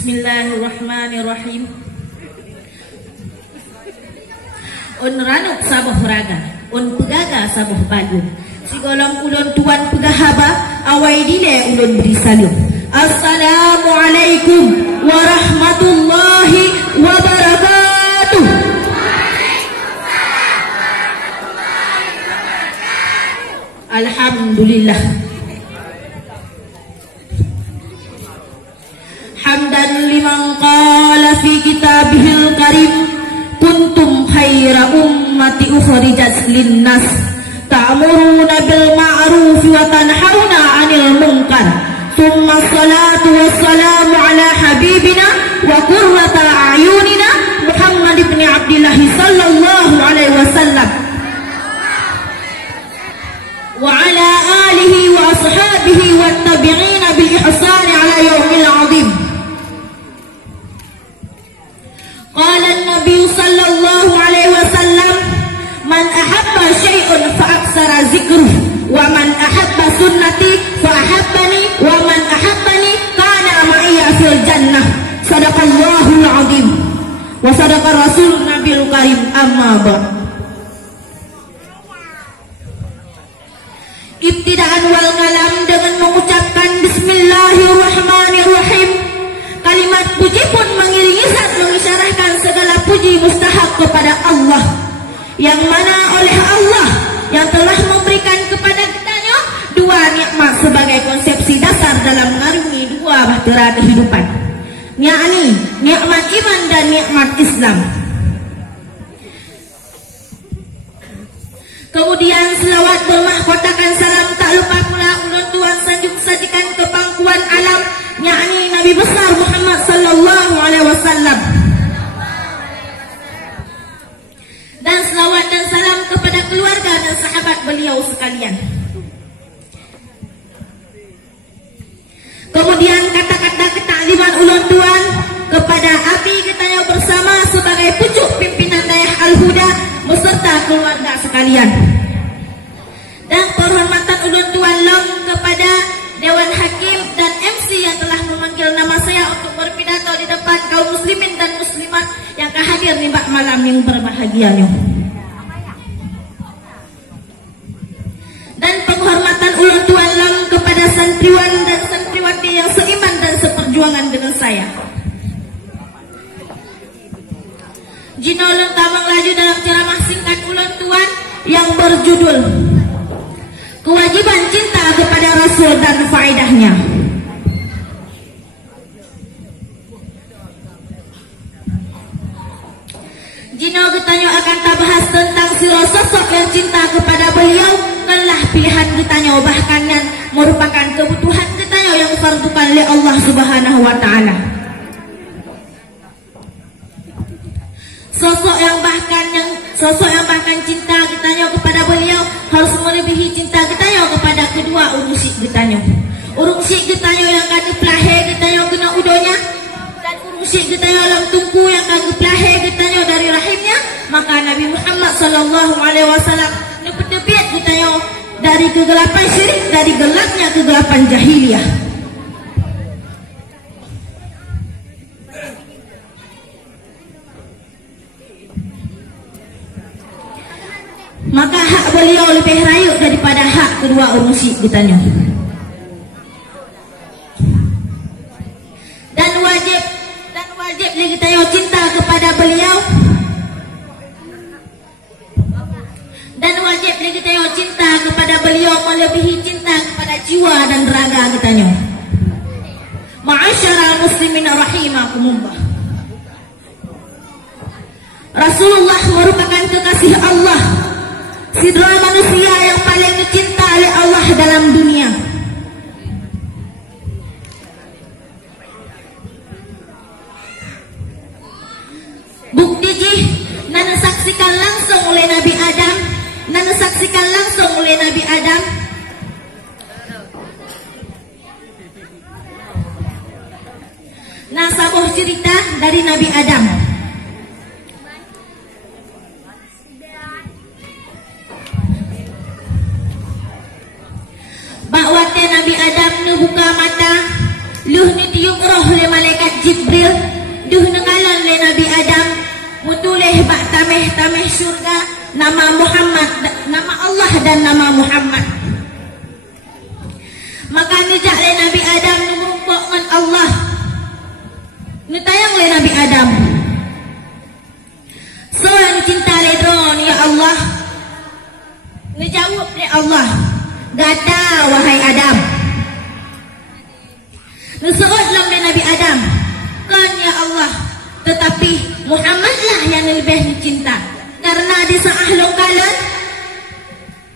Bismillahirrahmanirrahim. Un ranuk sabuh raga, un pegaga sabuh badun. Sigolong ulun tuan pegahaba, awai dile ulun beri salam. Assalamualaikum warahmatullahi wabarakatuh. Alhamdulillah. Hamdan liman qala fi kitabihil karim kuntum khaira ummati ukhrijat linnas ta'muruna bil ma'ruf wa tanhauna 'anil munkar thumma salatu wassalamu ala habibina wa qurrata a'yunina Muhammad ibn Abdullah sallallahu alaihi wasallam wa ala alihi wa ashabihi wat tabi'ina bil ihsan ala yaumil 'azim. قال النبي صلى الله عليه وسلم من أحب شيء فأكثر ذكره ومن أحب سنتي فأحبني ومن أحبني كان معي في الجنة صدق الله العظيم وصدق رسول النبي الكريم أما بعد. Ibtidaan wal ngalam dengan mengucapkan Bismillahirrahmanirrahim. Kalimat puji pun mengiringi zat mengisyarahkan segala puji mustahak kepada Allah, yang mana oleh Allah yang telah memberikan kepada kitanya dua nikmat sebagai konsepsi dasar dalam mengarungi dua bahtera kehidupan, yakni nikmat iman dan nikmat Islam. Kemudian selawat bermahkotakan salam tak lupa pula ulun tuan sanjung sajikan ke pangkuan alam, yakni Nabi besar Muhammad sallallahu alaihi wasallam. Dan selawat dan salam kepada keluarga dan sahabat beliau sekalian. Kemudian kata-kata ketakliman ulun tuan kepada Abi Getayau bersama sebagai pucuk pimpinan Dayah Al-Huda beserta keluarga sekalian. Dan penghormatan ulun tuan long kepada Dewan Hakim dan MC yang telah memanggil nama saya untuk berpidato di depan kaum muslimin dan muslimat yang hadir di malam yang berbahagianya. Dan penghormatan ulun tuan long kepada santriwan dan santriwati yang seiman dan seperjuangan dengan saya. Jino ulun tamang laju dalam ceramah singkat ulun tuan yang berjudul Kewajiban Cinta kepada Rasul dan Faedahnya. Jino Getanyo akan tabahas tentang sirah sosok yang cinta kepada beliau kanlah pilihan Getanyo, bahkan yang merupakan kebutuhan Getanyo yang difardukan oleh Allah Subhanahu wa taala. Sosok yang bahkan cinta Getanyo kepada beliau harus melebihi cinta Getanyo kepada kedua urusik Getanyo. Urusik Getanyo yang kagak pelahe Getanyo kena udonya, dan urusik Getanyo dalam tungku yang kagak pelahe Getanyo dari rahimnya. Maka Nabi Muhammad sallallahu alaihi wasallam nepet-nepet Getanyo dari kegelapan syirik, dari gelapnya kegelapan jahiliyah. Maka hak beliau lebih rayu daripada hak kedua urusik Getanyo. Dan wajib Getanyo cinta kepada beliau. Dan wajib Getanyo cinta kepada beliau melebihi cinta kepada jiwa dan raga Getanyo. Ma'asyiral muslimin rahimakumullah. Rasulullah merupakan kekasih Allah, sidra manusia yang paling dicinta oleh Allah dalam dunia. Bukti jih nana saksikan langsung oleh Nabi Adam, Nah, sabuh cerita dari Nabi Adam. Bakwate Nabi Adam nu buka mata, luh ni tiup roh oleh malaikat Jibril tameh syurga nama Muhammad, nama Allah dan nama Muhammad. Maka nijak le Nabi Adam numpuk dengan Allah. Nitayang le Nabi Adam. So ni cinta le dron ya Allah. Nijawab le Allah. Gada wahai Adam. Nusuot lang le Nabi Adam. Kan ya Allah. Tetapi Muhammadlah yang lebih dicinta. Karena di seahlong kalan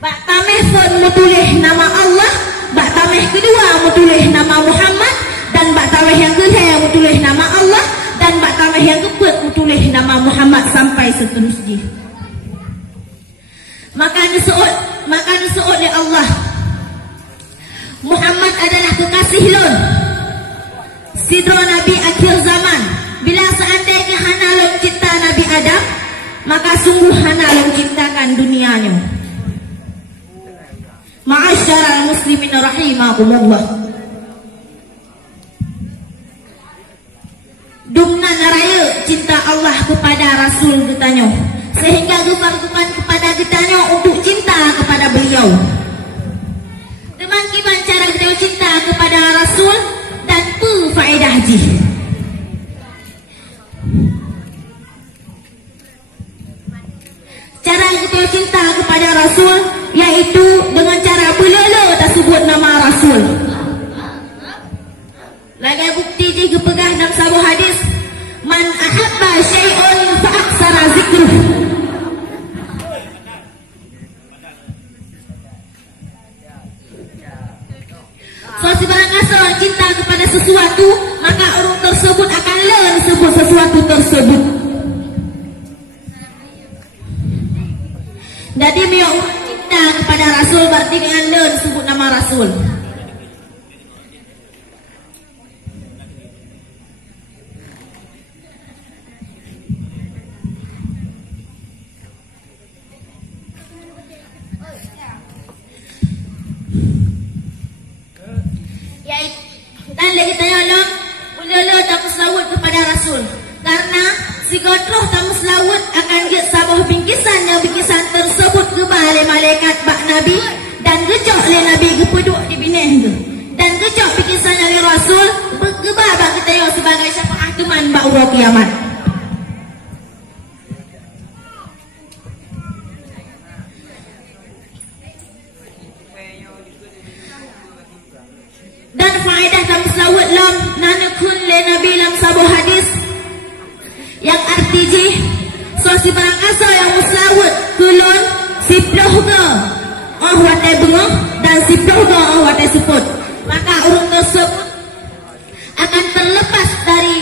bak tameh pun mutulih nama Allah, bak tameh kedua mutulih nama Muhammad, dan bak tameh yang ketiga mutulih nama Allah, dan bak tameh yang keempat mutulih nama Muhammad sampai seterusnya. Maka disuut oleh Allah. Muhammad adalah kekasih lon. Sidro Nabi akhir zaman. Bila seandainya hana lon cinta Nabi Adam, maka sungguh hana lon cintakan dunianya. Ma'asyaral muslimin rahimakumullah. Dumna naraya cinta Allah kepada Rasul getanya, sehingga gupang-gupang kepada getanya untuk cinta kepada beliau. Teman kiban cara kita cinta kepada Rasul dan faedah ji. Cara kita cinta kepada Rasul yaitu dengan cara belala tersebut nama Rasul. Lagi bukti di kepegah dalam sebuah hadis, man ahabba syai'un fa aksara zikruh. So sebarang kasa cinta kepada sesuatu, maka orang tersebut akan learn sebut sesuatu tersebut. Jadi bila orang cinta kepada Rasul berarti dengan learn sebut nama Rasul. Dan lagi tanya lah, boleh tak selawat kepada Rasul. Karena si godroh tak selawat akan get sabah bingkisan, yang bingkisan tersebut gebah oleh malaikat bak Nabi, dan gecok oleh Nabi gepeduk di bineh tu. Dan gecok bingkisan oleh Rasul gebah bak kita yang sebagai syafaat teman bak urut kiamat. Dan faedah dalam selawat lam nanakun le Nabi lam sabuh hadis yang artinya suasi barang asa yang selawat kulon siploh ke watai bengah dan siploh ke watai seput, maka orang tersebut akan terlepas dari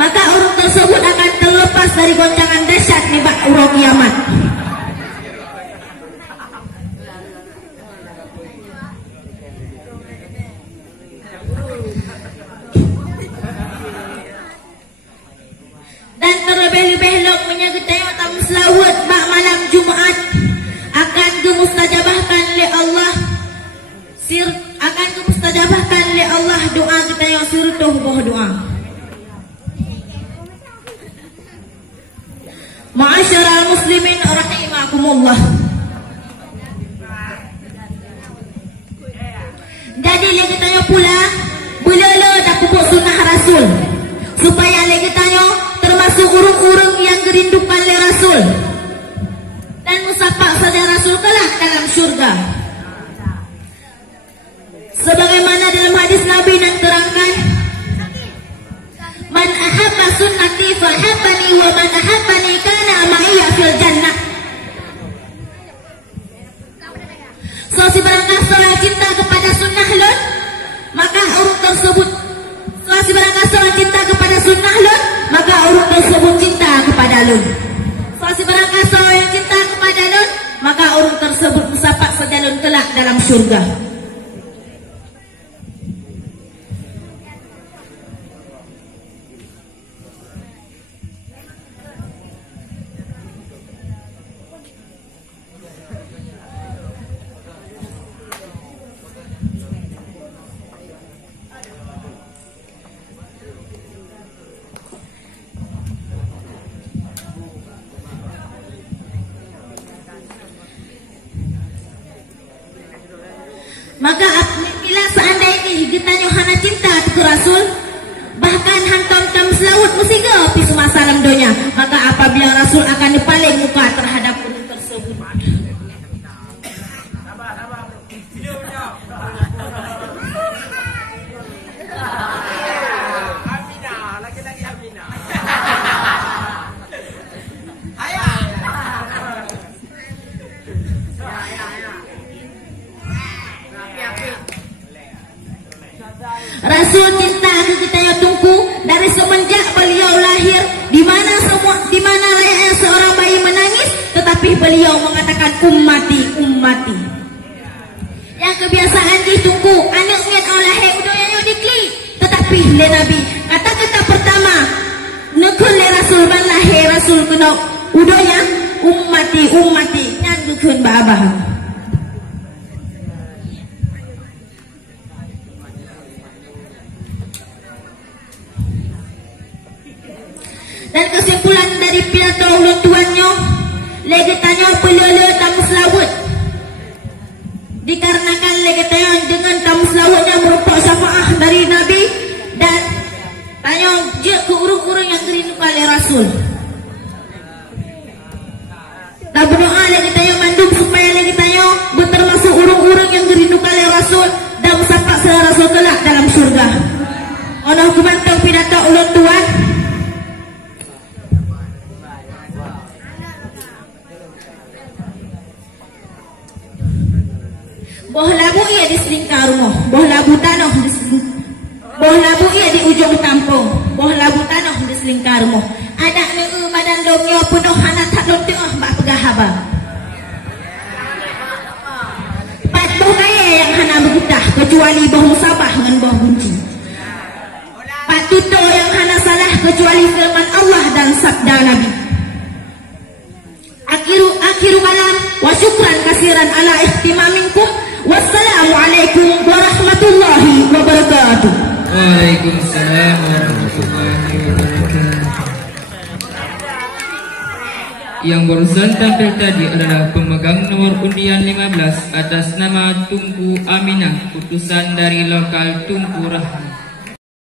maka orang tersebut akan terlepas dari goncangan dahsyat nih bak urut kiamat. Dan terlebih-lebih lok menyertai tamu selawat bak malam Jumaat akan dimustajabahkan oleh Allah. Akan dimustajabahkan oleh Allah doa kita yang sirtuh boh doa. Ma'asyaral muslimin rahimakumullah. Jadi lagi tanya pula, boleh tak kubuk sunnah Rasul, supaya lagi tanya termasuk urung-urung yang gerindukan oleh Rasul dan musapak saja Rasul kelak dalam syurga. Sebagaimana dalam hadis Nabi yang terangkan, man ahabba sunnati fahabbani wa man ahabbani kana ma'iyya fil jannah. So si barangkasa yang cinta kepada sunnah lon, maka orang tersebut si barangkasa yang cinta kepada sunnah lon, maka orang tersebut cinta kepada lon. So si barangkasa yang cinta kepada lon, maka orang tersebut musapak sejalun kelak dalam syurga. Maka bila seandainya getanyo hana cinta ke Rasul, bahkan hantam tam selaut musiga pisu masalam donya, maka apabila Rasul akan dipaling muka terhadap urung tersebut. Rasul cinta kita ya tunggu dari semenjak beliau lahir, di mana layaknya seorang bayi menangis, tetapi beliau mengatakan ummati, ummati. Yang kebiasaan ditunggu anak miat Allah udonya yo dikli, tetapi le Nabi kata kita pertama nekun le Rasul ban lahir Rasul kena udonya ummati, ummati nyan nekun ba abah. Dan kesimpulan dari pidato ulun tuannya, legetanyo pelele tamu selawat. Dikarenakan legetanyo dengan tamu selawatnya merupakan syafaah dari Nabi dan tanyo je ke urung-urung yang dirindukan oleh Rasul. Dan berdoa legetanyo mandum supaya legetanyo bertermasuk urung-urung yang dirindukan oleh Rasul dan sapa selera Rasul kelak dalam surga. Ono kumantang pidato ulun tuan. Boh labu ia di selingkar rumah, boh labu tanah di boh labu ia di ujung kampung, boh labu tanah di selingkar rumah. Ada neu badan dongyo penuh hana tak dong tengah mbak pegah haba. Pat boh kaya yang hana begutah kecuali boh musabah dengan boh bunci. Pat tuto yang hana salah kecuali firman Allah dan sabda Nabi. Akhiru kalam wa syukran kasiran ala ihtimaminkum. Wassalamualaikum warahmatullahi wabarakatuh. Waalaikumsalam warahmatullahi wabarakatuh. Yang barusan tampil tadi adalah pemegang nomor undian 15 atas nama Tunku Aminah, putusan dari lokal Tunku Rahmat.